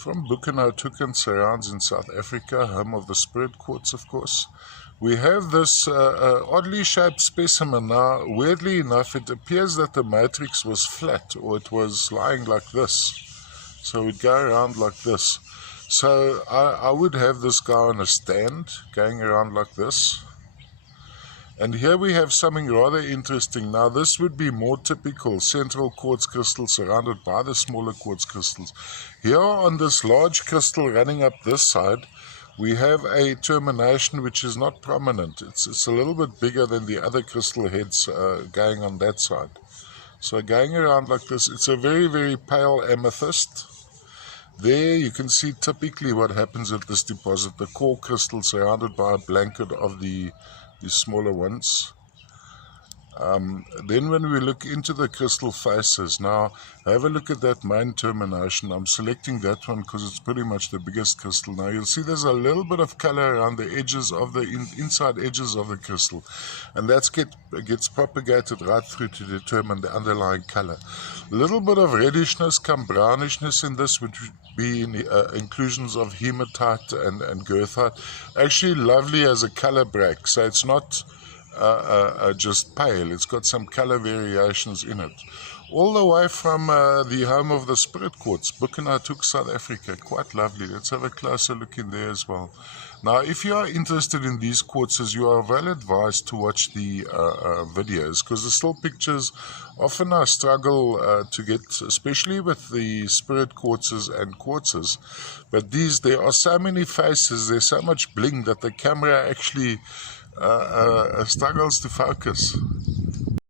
From Buchanautuk and surrounds in South Africa, home of the spirit quartz, of course. We have this oddly shaped specimen. Now, weirdly enough, it appears that the matrix was flat, or it was lying like this. So we'd go around like this. So I would have this guy on a stand, going around like this. And here we have something rather interesting. Now this would be more typical central quartz crystal surrounded by the smaller quartz crystals. Here on this large crystal running up this side, we have a termination which is not prominent. It's a little bit bigger than the other crystal heads going on that side. So going around like this, it's a very, very pale amethyst. There you can see typically what happens at this deposit. The core crystal surrounded by a blanket of the smaller ones. Then when we look into the crystal faces, now have a look at that main termination. I'm selecting that one because it's pretty much the biggest crystal. Now you'll see there's a little bit of color around the edges of the inside edges of the crystal, and that gets propagated right through to determine the underlying color. A little bit of reddishness, come brownishness in this, which would be in inclusions of hematite and goethite. Actually lovely as a color break, so it's not just pale, it's got some color variations in it. All the way from the home of the spirit quartz, Buchanautuk, South Africa. Quite lovely. Let's have a closer look in there as well. Now, if you are interested in these quartzes, you are well advised to watch the videos, because the still pictures often I struggle to get, especially with the spirit quartzes and quartzes. But there are so many faces, there's so much bling that the camera actually struggles to focus.